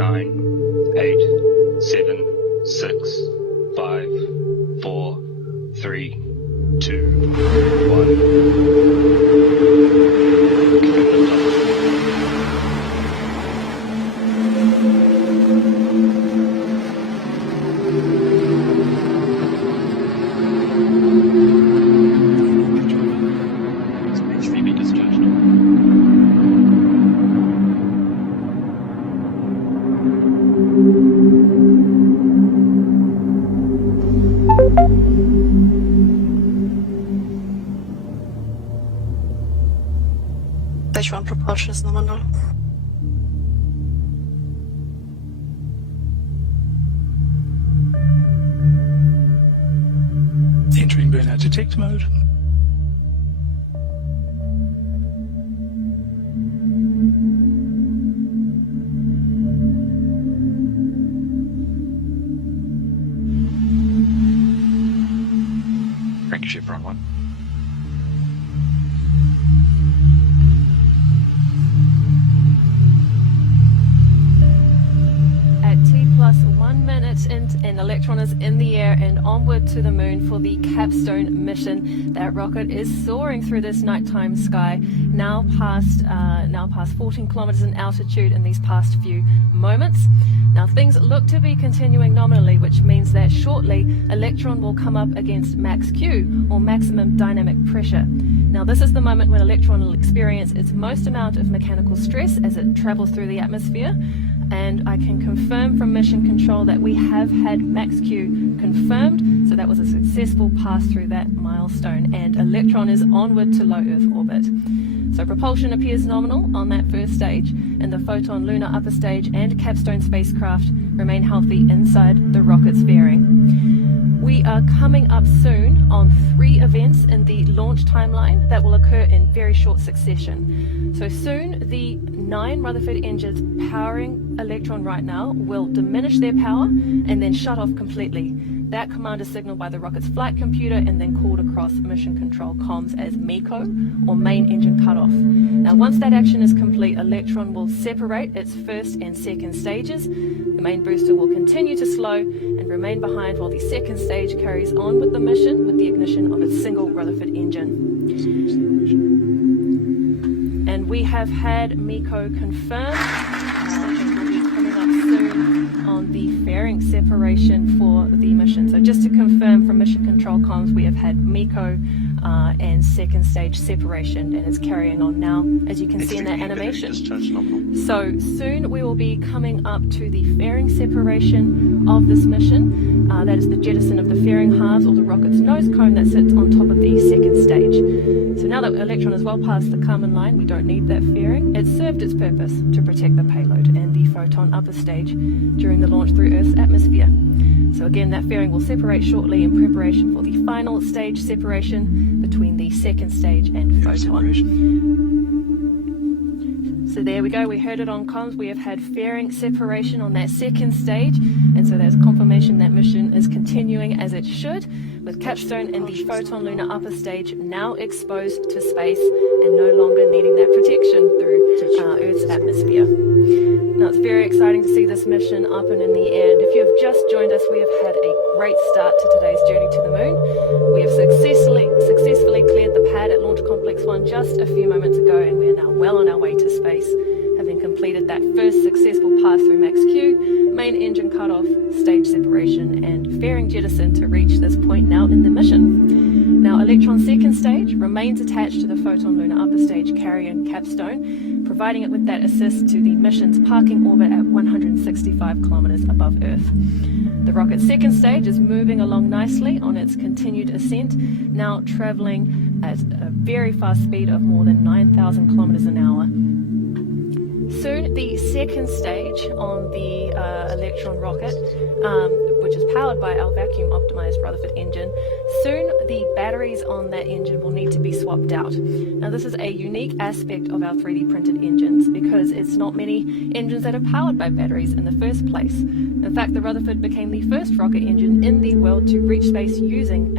9, 8, 7, 6, 5, 4, 3, 2, 1. Stage 1 propulsion is nominal. Entering burnout detect mode. Crankshaft run 1. At T+1 minutes an electron is in the air and onward to the moon for the Capstone mission. That rocket is soaring through this nighttime sky, now past 14 kilometers in altitude in these past few moments. Now things look to be continuing nominally, which means that shortly electron will come up against max Q, or maximum dynamic pressure. Now this is the moment when electron will experience its most amount of mechanical stress as it travels through the atmosphere. And I can confirm from mission control that we have had max Q confirmed, so that was a successful pass through that milestone, and electron is onward to low Earth orbit. So propulsion appears nominal on that first stage, and the Photon lunar upper stage and Capstone spacecraft remain healthy inside the rocket's fairing. We are coming up soon on 3 events in the launch timeline that will occur in very short succession. So soon the 9 Rutherford engines powering electron right now will diminish their power and then shut off completely. That command is signaled by the rocket's flight computer and then called across mission control comms as MECO, or main engine cutoff. Now once that action is complete, electron will separate its first and second stages. The main booster will continue to slow and remain behind while the second stage carries on with the mission with the ignition of its single Rutherford engine. And we have had MECO confirmed. We'll be coming up soon on the fairing separation for the mission. So just to confirm from mission control comms, we have had MECO and second stage separation, and it's carrying on now, as you can see in that animation. So soon we will be coming up to the fairing separation of this mission. That is the jettison of the fairing halves, or the rocket's nose cone that sits on top of the second stage. So now that electron is well past the Kármán line, we don't need that fairing. It served its purpose to protect the payload and the Photon upper stage during the launch through Earth's atmosphere. So again, that fairing will separate shortly in preparation for the final stage separation between the second stage and Photon. So there we go, we heard it on comms. We have had fairing separation on that second stage, and so there's confirmation that mission is continuing as it should, with Capstone and the Photon lunar upper stage now exposed to space and no longer needing that protection through Earth's atmosphere. Now it's very exciting to see this mission up and in the air, and if you have just joined us, we have had a great start to today's journey to the moon. We have successfully cleared the pad at Launch Complex 1 just a few moments ago, and we are now well on our way to space, having completed that first successful pass through max Q, main engine cutoff, stage separation, and fairing jettison to reach this point now in the mission. Now Electron's second stage remains attached to the Photon lunar upper stage carrier Capstone, providing it with that assist to the mission's parking orbit at 165 kilometers above Earth. The rocket's second stage is moving along nicely on its continued ascent, now traveling at a very fast speed of more than 9,000 kilometers an hour. Soon, the second stage on the Electron rocket, which is powered by our vacuum-optimized Rutherford engine, soon the batteries on that engine will need to be swapped out. Now, this is a unique aspect of our 3D printed engines because it's not many engines that are powered by batteries in the first place. In fact, the Rutherford became the first rocket engine in the world to reach space using an